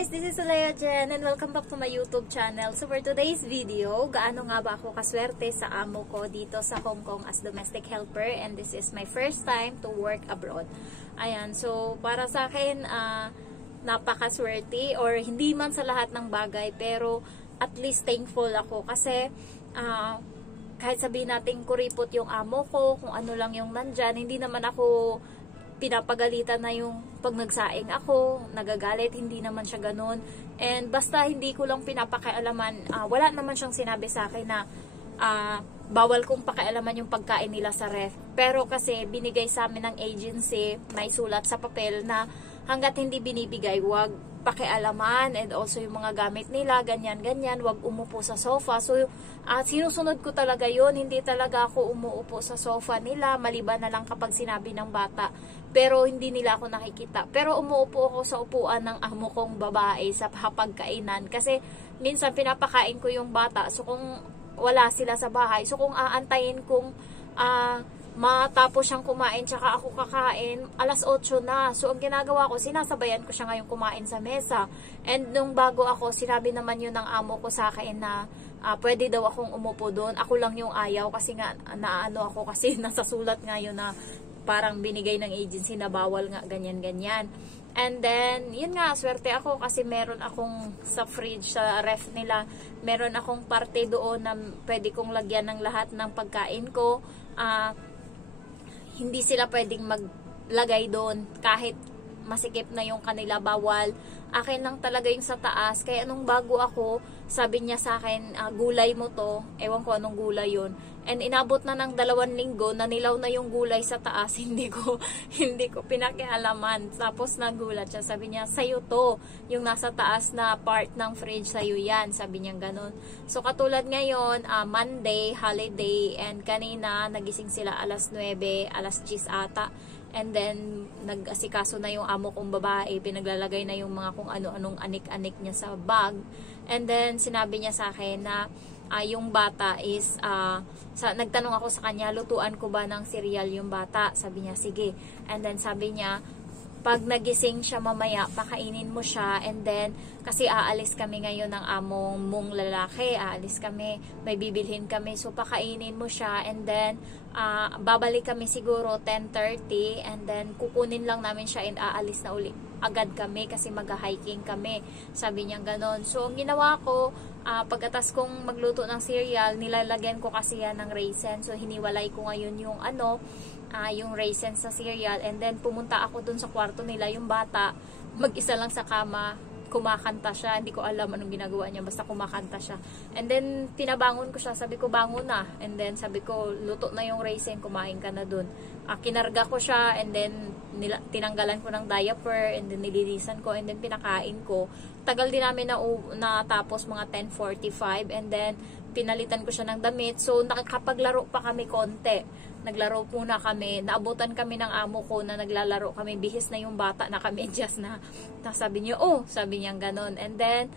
guys, this is Leia Jen and welcome back to my YouTube channel. So for today's video, gaano nga ba ako kaswerte sa amo ko dito sa Hong Kong as domestic helper, and this is my first time to work abroad. Ayan, so para sa akin, napakaswerte, or hindi man sa lahat ng bagay, pero at least thankful ako kasi kahit sabihin natin kuripot yung amo ko, kung ano lang yung nandyan, hindi naman ako pinapagalitan na yung pag nagsaing ako, nagagalit, hindi naman siya ganun. And basta hindi ko lang pinapakialaman, wala naman siyang sinabi sa akin na bawal kong pakialaman yung pagkain nila sa ref. Pero kasi binigay sa amin ng agency, may sulat sa papel na hanggat hindi binibigay, wag pakialaman, and also yung mga gamit nila, ganyan-ganyan, wag umupo sa sofa. So, sinusunod ko talaga yun, hindi talaga ako umuupo sa sofa nila, maliban na lang kapag sinabi ng bata. Pero hindi nila ako nakikita. Pero umuupo ako sa upuan ng amo kong babae sa hapagkainan. Kasi minsan pinapakain ko yung bata. So, kung wala sila sa bahay, so kung aantayin kong matapos siyang kumain tsaka ako kakain, alas 8 na. So, ang ginagawa ko, sinasabayan ko siya ngayon kumain sa mesa. And nung bago ako, sinabi naman yun ng amo ko sa akin na pwede daw akong umupo doon. Ako lang yung ayaw kasi nga, naano ako kasi nasa sulat nga yun na parang binigay ng agency na bawal nga, ganyan-ganyan. And then, yun nga, swerte ako kasi meron akong sa fridge, sa ref nila, meron akong parte doon na pwede kong lagyan ng lahat ng pagkain ko. Hindi sila pwedeng maglagay doon kahit masikip na yung kanila, bawal. Akin lang talaga yung sa taas. Kaya nung bago ako, sabi niya sa akin, gulay mo to. Ewan ko anong gulay yun. And inabot na ng 2 linggo, nanilaw na yung gulay sa taas. Hindi ko pinakialaman. Tapos nagulat siya. Sabi niya, sayo to. Yung nasa taas na part ng fridge, sayo yan. Sabi niya ganun. So katulad ngayon, Monday, holiday, and kanina, nagising sila alas 9, alas 10 ata. And then, nag-asikaso na yung amo kong babae, pinaglalagay na yung mga kung ano-anong anik-anik niya sa bag. And then, sinabi niya sa akin na yung bata is, nagtanong ako sa kanya, lutuan ko ba ng cereal yung bata? Sabi niya, sige. And then, sabi niya, pag nagising siya mamaya, pakainin mo siya. And then, kasi aalis kami ngayon ng among mong lalaki, aalis kami, may bibilhin kami, so pakainin mo siya. And then, babalik kami siguro 10:30, and then kukunin lang namin siya and aalis na uli agad kami kasi mag-hiking kami. Sabi niya ganon. So, ang ginawa ko, pagkatas kong magluto ng cereal, nilalagyan ko kasi yan ng raisin. So, hiniwalay ko ngayon yung yung raisin sa cereal, and then pumunta ako dun sa kwarto nila, yung bata mag-isa lang sa kama, kumakanta siya, hindi ko alam anong ginagawa niya, basta kumakanta siya. And then pinabangon ko siya, sabi ko bangon na, and then sabi ko luto na yung raisin, kumain ka na dun. Kinarga ko siya, and then tinanggalan ko ng diaper, and then nililisan ko, and then pinakain ko. Tagal din namin na tapos mga 10:45, and then pinalitan ko siya ng damit. So nakakapaglaro pa kami konti. Naglaro muna kami, naabutan kami ng amo ko na naglalaro kami, bihis na yung bata, naka-medyas na. Sabi niya, sabi niya ganon. And then,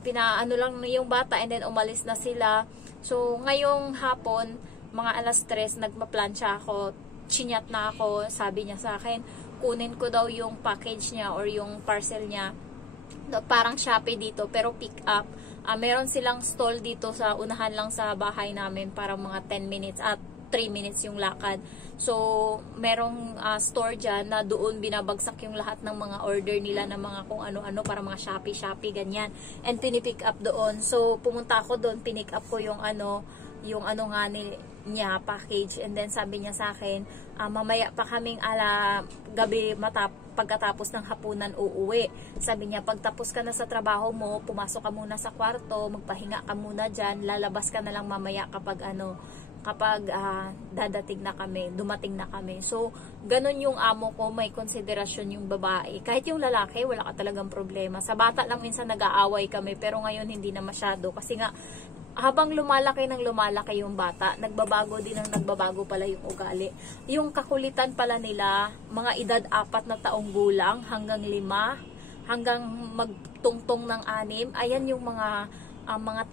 pinaano lang yung bata, and then umalis na sila. So, ngayong hapon, mga alas 3, nagmaplansya ako, chinyat na ako, sabi niya sa akin, kunin ko daw yung package niya or yung parcel niya. Parang Shopee dito, pero pick up. Meron silang stall dito sa unahan lang sa bahay namin, para mga 10 minutes at 3 minutes yung lakad. So, merong store dyan na doon binabagsak yung lahat ng mga order nila na mga kung ano-ano, para mga Shopee, ganyan. And pinipick up doon. So, pumunta ako doon, pinick up ko yung nga niya, package. And then, sabi niya sa akin, mamaya pa kaming gabi pagkatapos ng hapunan uuwi. Sabi niya, pagtapos ka na sa trabaho mo, pumasok ka muna sa kwarto, magpahinga ka muna dyan, lalabas ka na lang mamaya kapag dumating na kami. So, ganun yung amo ko, may konsiderasyon yung babae. Kahit yung lalaki, wala ka talagang problema. Sa bata lang minsan nag-aaway kami, pero ngayon hindi na masyado. Kasi nga, habang lumalaki yung bata, nagbabago pala yung ugali. Yung kakulitan pala nila, mga edad 4 na taong gulang, hanggang 5, hanggang magtungtong ng 6, ayan yung mga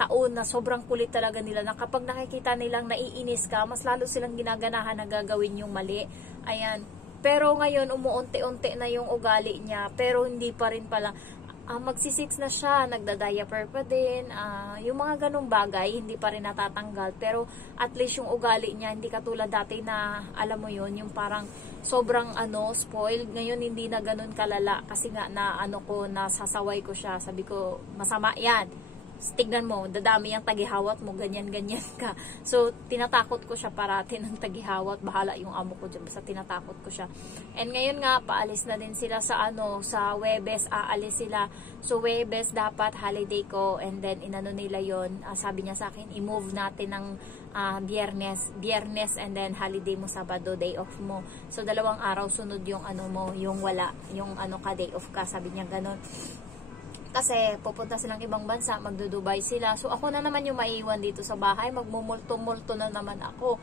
taon na sobrang kulit talaga nila, na kapag nakikita nilang naiinis ka, mas lalo silang ginaganahan na gagawin yung mali. Ayan. Pero ngayon, umuunti-unti na yung ugali niya, pero hindi pa rin pala. magsi-6 na siya, nagda-diaper pa din, yung mga ganong bagay, hindi pa rin natatanggal. Pero at least yung ugali niya, hindi katulad dati na, alam mo yun, yung parang sobrang spoiled. Ngayon hindi na ganun kalala kasi nga na nasasaway ko siya. Sabi ko, masama yan. Tignan mo, dadami yung tagihawat mo, ganyan-ganyan ka. So, tinatakot ko siya parati ng tagihawat. Bahala yung amo ko dyan, basta tinatakot ko siya. And ngayon nga, paalis na din sila sa sa Webes, aalis sila. So, Webes dapat holiday ko, and then inano nila yon. Sabi niya sa akin, i-move natin ng Biyernes, and then holiday mo Sabado, day off mo. So, 2 araw sunod yung mo, yung wala, yung day off ka, sabi niya ganun. Kasi pupunta silang ibang bansa, magdudubay sila. So ako na naman yung maiiwan dito sa bahay, magmumulto-multo na naman ako.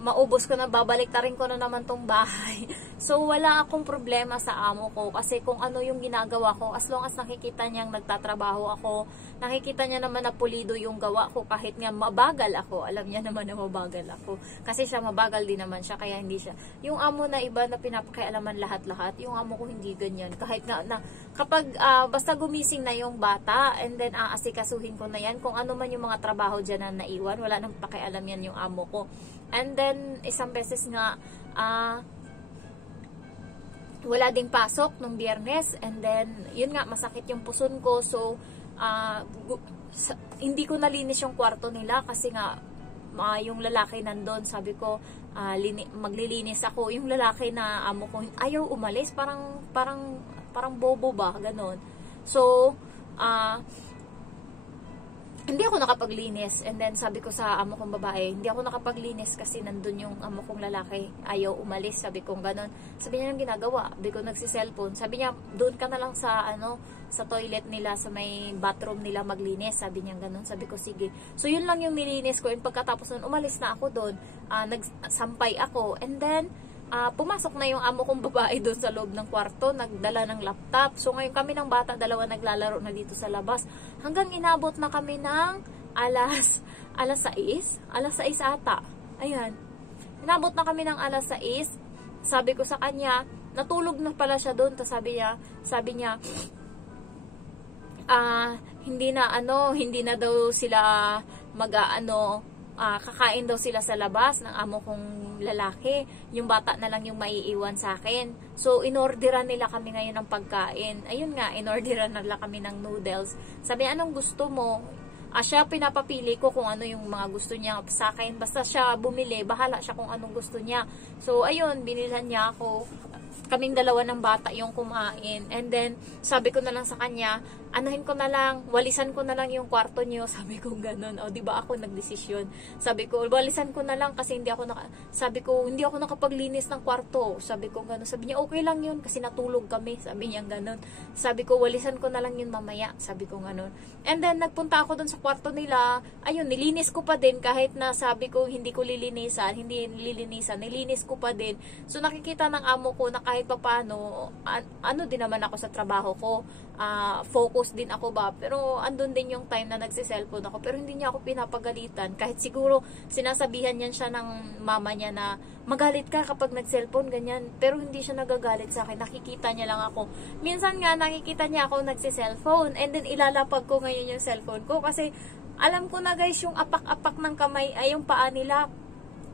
Maubos ko na, babalik ta rin ko na naman tong bahay. So wala akong problema sa amo ko kasi kung ano yung ginagawa ko, as long as nakikita niyang nagtatrabaho ako, nakikita niya naman na pulido yung gawa ko kahit nga mabagal ako. Alam niya naman na mabagal ako. Kasi siya mabagal din naman siya, kaya hindi siya. Yung amo na iba na pinapakialaman lahat-lahat, yung amo ko hindi ganyan. Kahit nga na kapag basta gumising na yung bata, and then aasikasuhin ko na yan, kung ano man yung mga trabaho dyan na naiwan, wala nang pakialam yan yung amo ko. And then, isang beses nga, wala ding pasok nung Biyernes, and then, yun nga, masakit yung puson ko, so, hindi ko nalinis yung kwarto nila, kasi nga, yung lalaki nandun, sabi ko, maglilinis ako. Yung lalaki na amo ko, ayaw umalis, parang bobo ba, ganon. So, hindi ako nakapaglinis, and then sabi ko sa amo kong babae, hindi ako nakapaglinis kasi nandun yung amo kong lalaki, ayaw umalis, sabi kong ganon. Sabi niya yung ginagawa, sabi ko nagsiselfone, sabi niya doon ka na lang sa sa toilet nila, sa may bathroom nila maglinis, sabi niya ganon. Sabi ko sige. So yun lang yung nilinis ko, and pagkatapos nun umalis na ako doon, nagsampay ako, and then pumasok na yung amo kong babae doon sa loob ng kwarto, nagdala ng laptop. So ngayon kami ng bata, 2 naglalaro na dito sa labas. Hanggang inabot na kami ng alas 6 ata. Ayan. Inabot na kami ng alas 6. Sabi ko sa kanya, natulog na pala siya doon. Tapos sabi niya, hindi na daw sila kakain daw sila sa labas ng amo kong lalaki. Yung bata na lang yung maiiwan sa akin. So, inorderan nila kami ngayon ng pagkain. Ayun nga, inorderan nila kami ng noodles. Sabi, anong gusto mo? Siya pinapapili ko kung ano yung mga gusto niya sa akin. Basta siya bumili, bahala siya kung anong gusto niya. So, ayun, binilhan niya ako. Kaming 2 ng bata yung kumain. And then, sabi ko na lang sa kanya, walisan ko na lang yung kwarto niyo. Sabi ko ganun. O, di ba ako nagdesisyon? Sabi ko, walisan ko na lang kasi hindi ako nakapaglinis ng kwarto. Sabi ko ganun. Sabi niya, okay lang yun kasi natulog kami. Sabi niya ganun. Sabi ko, walisan ko na lang yun mamaya. Sabi ko ganun. And then, nagpunta ako dun sa kwarto nila. Ayun, nilinis ko pa din kahit na sabi ko hindi nilininis ko pa din. So, nakikita ng amo ko na kahit papaano, din naman ako sa trabaho ko. Focus din ako ba, pero andun din yung time na nagsiselfone ako, pero hindi niya ako pinapagalitan, kahit siguro sinasabihan niyan siya ng mama niya na magalit ka kapag nagselfone, ganyan, pero hindi siya nagagalit sa akin, nakikita niya lang ako. Minsan nga nakikita niya ako nagsiselfone, and then ilalapag ko ngayon yung cellphone ko, kasi alam ko na guys, yung apak-apak ng kamay, ay yung paa nila,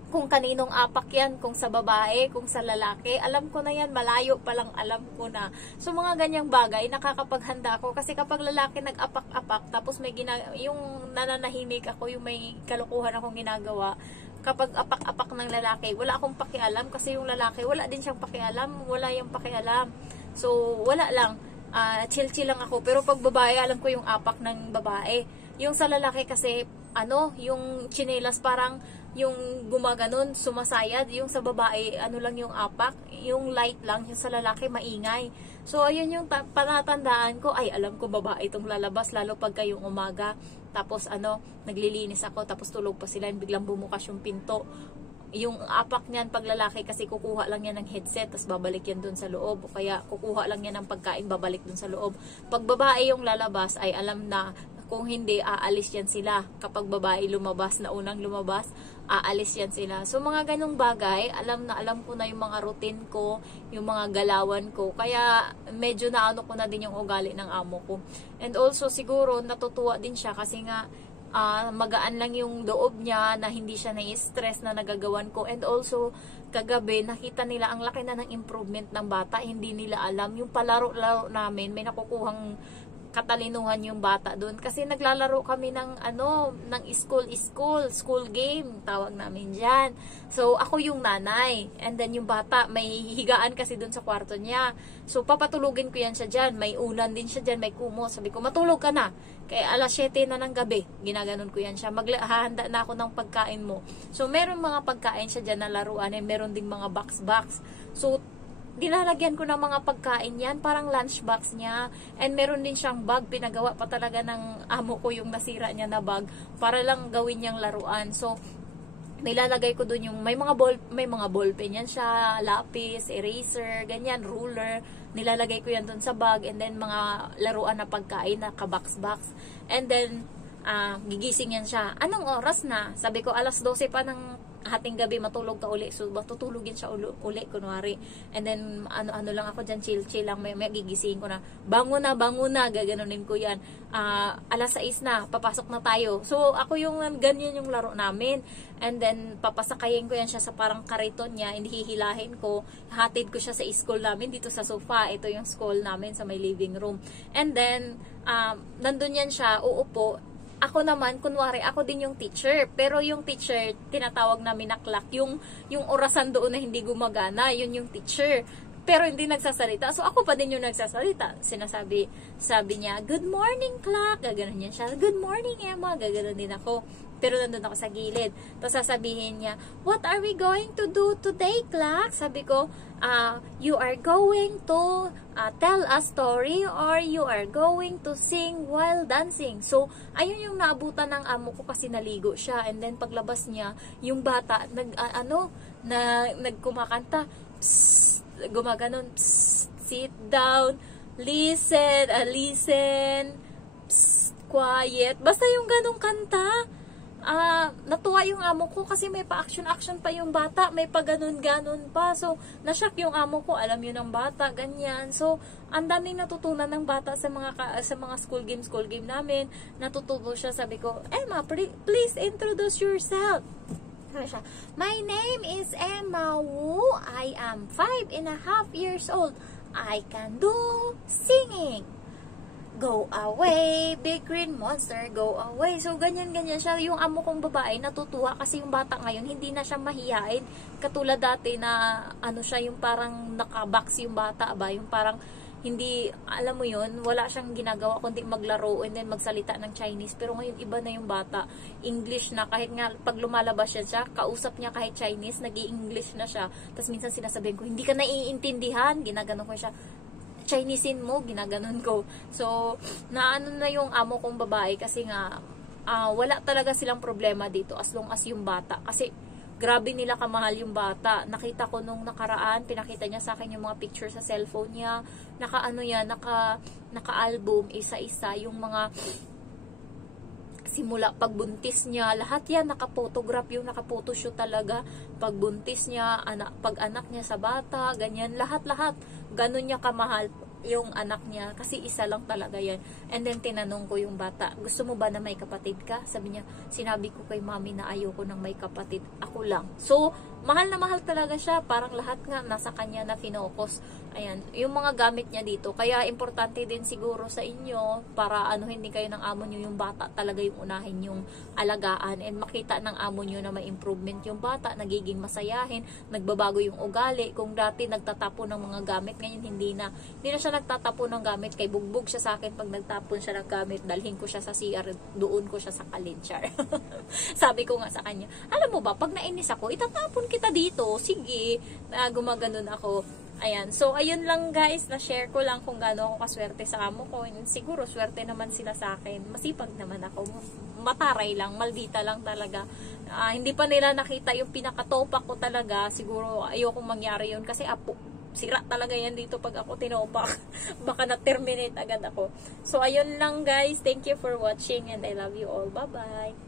kung kaninong apak yan, kung sa babae, kung sa lalaki, alam ko na yan, malayo palang alam ko na. So, mga ganyang bagay, nakakapaghanda ako, kasi kapag lalaki nag-apak-apak, tapos may yung nananahimik ako, yung may kalukuhan akong ginagawa, kapag apak-apak ng lalaki, wala akong pakialam, kasi yung lalaki, wala din siyang pakialam, wala yung pakialam. So, wala lang, chill-chill lang ako, pero pag babae, alam ko yung apak ng babae. Yung sa lalaki kasi, yung chinelas parang, yung gumaganon, sumasayad, yung sa babae, lang yung apak, yung light lang, yung sa lalaki, maingay. So, ayun yung panatandaan ko, ay, alam ko babae itong lalabas, lalo pag kayong umaga, tapos naglilinis ako, tapos tulog pa sila, biglang bumukas yung pinto. Yung apak niyan, pag lalaki, kasi kukuha lang yan ng headset, tapos babalik yan dun sa loob, o kaya kukuha lang yan ng pagkain, babalik dun sa loob. Pag babae yung lalabas, ay alam na, kung hindi, aalis yan sila. Kapag babae lumabas, na unang lumabas, aalis yan sila. So, mga ganong bagay, alam ko na yung mga routine ko, yung mga galawan ko. Kaya, medyo naano ko na din yung ugali ng amo ko. And also, siguro, natutuwa din siya kasi nga, magaan lang yung loob niya na hindi siya na-stress na nagagawan ko. And also, kagabi, nakita nila ang laki na ng improvement ng bata. Hindi nila alam. Yung palaro-laro namin, may nakukuhang katalinuhan yung bata doon kasi naglalaro kami ng ng school game tawag namin diyan. So ako yung nanay and then yung bata may higaan kasi doon sa kwarto niya. So papatulugin ko yan siya diyan. May unan din siya diyan, may kumo. Sabi ko matulog ka na. Kaya alas 7 na ng gabi. Ginaganon ko yan siya. Maghahanda na ako ng pagkain mo. So meron mga pagkain siya diyan na laruan and meron ding mga box. So dinalagyan ko ng mga pagkain yan, parang lunchbox niya. And meron din siyang bag, pinagawa pa talaga ng amo ko yung nasira niya na bag para lang gawin niyang laruan. So, nilalagay ko dun yung may mga ballpen yan siya, lapis, eraser, ganyan, ruler. Nilalagay ko yan dun sa bag and then mga laruan na pagkain na kabox-box. And then, gigising yan siya. Anong oras na? Sabi ko, alas 12 pa ng hating gabi, matulog ka uli. So, matutulogin siya uli, kunwari. And then, ano lang ako dyan, chill lang. May gigising ko na, bango na, gaganunin ko yan. Alas 6 na, papasok na tayo. So, ako yung, ganyan yung laro namin. And then, papasakayin ko yan siya sa parang kariton niya, hihilahin ko, hatid ko siya sa school namin, dito sa sofa. Ito yung school namin sa may living room. And then, nandun yan siya, uupo. Ako naman, kunwari, ako din yung teacher. Pero yung teacher, tinatawag namin na clock. Yung orasan doon na hindi gumagana, yun yung teacher. Pero hindi nagsasalita. So, ako pa din yung nagsasalita. Sabi niya, good morning, clock. Gaganon niya siya. Good morning, Emma. Gaganon din ako. Pero nandun ako sa gilid. Tapos sasabihin niya, what are we going to do today, clock? Sabi ko, you are going to tell a story or you are going to sing while dancing. So, ayun yung naabutan ng amo ko kasi naligo siya. And then, paglabas niya, yung bata, nagkumakanta, gumaganon, sit down, listen, quiet. Basta yung ganong kanta, natuwa yung amo ko kasi may pa-action pa yung bata, may pa-ganon-ganon pa. So, na-shock yung amo ko, alam yun ng bata, ganyan. So, ang daming natutunan ng bata sa mga school game namin. Natututo siya, sabi ko, Emma, please introduce yourself. Sabi siya, my name is Emma Wu. I am 5.5 years old. I can do singing. Go away, big green monster, go away. So, ganyan siya. Yung amo kong babae, natutuwa kasi yung bata ngayon, hindi na siya mahihain. Katulad dati na, siya, yung parang nakabox yung bata ba? Yung parang, hindi, alam mo yun, wala siyang ginagawa kundi maglaro and then magsalita ng Chinese. Pero ngayon, iba na yung bata. English na, kahit nga, pag lumalabas siya, kausap niya kahit Chinese, nag-i-English na siya. Tapos minsan sinasabihin ko, hindi ka naiintindihan, ginagano ko siya. Chinesein mo, ginaganon ko. So, naano na yung amo kong babae kasi nga, wala talaga silang problema dito as long as yung bata. Kasi, grabe nila kamahal yung bata. Nakita ko nung nakaraan, pinakita niya sa akin yung mga picture sa cellphone niya. Naka-album, isa-isa, yung mga simula pagbuntis niya, lahat yan naka-photograph, yung naka-photoshoot talaga. Pagbuntis niya, pag-anak niya sa bata, ganyan, lahat-lahat. Ganun niya kamahal yung anak niya kasi isa lang talaga yan. And then tinanong ko yung bata, gusto mo ba na may kapatid ka? Sabi niya, sinabi ko kay mami na ayoko nang may kapatid, ako lang. So, mahal na mahal talaga siya, parang lahat nga nasa kanya na finocus. Ayan, yung mga gamit niya dito. Kaya importante din siguro sa inyo para hindi kayo ng amo nyo, yung bata talaga yung unahin yung alagaan and makita ng amo nyo na may improvement yung bata, nagiging masayahin, nagbabago yung ugali. Kung dati nagtatapo ng mga gamit, ngayon hindi na siya nagtatapo ng gamit. Kay bugbog siya sa akin pag nagtapon siya ng gamit, dalhin ko siya sa CR, doon ko siya sa kalinchar. Sabi ko nga sa kanya, alam mo ba, pag nainis ako, itatapon kita dito, sige, gumaganon ako. Ayan, so ayun lang guys, na-share ko lang kung gaano ako kaswerte sa amo ko. And siguro swerte naman sila sa akin, masipag naman ako, mataray lang, maldita lang talaga. Hindi pa nila nakita yung pinakatopak ko talaga, siguro ayokong mangyari yun kasi sira talaga yan dito pag ako tinopak. Baka na-terminate agad ako. So ayun lang guys, thank you for watching and I love you all, bye bye.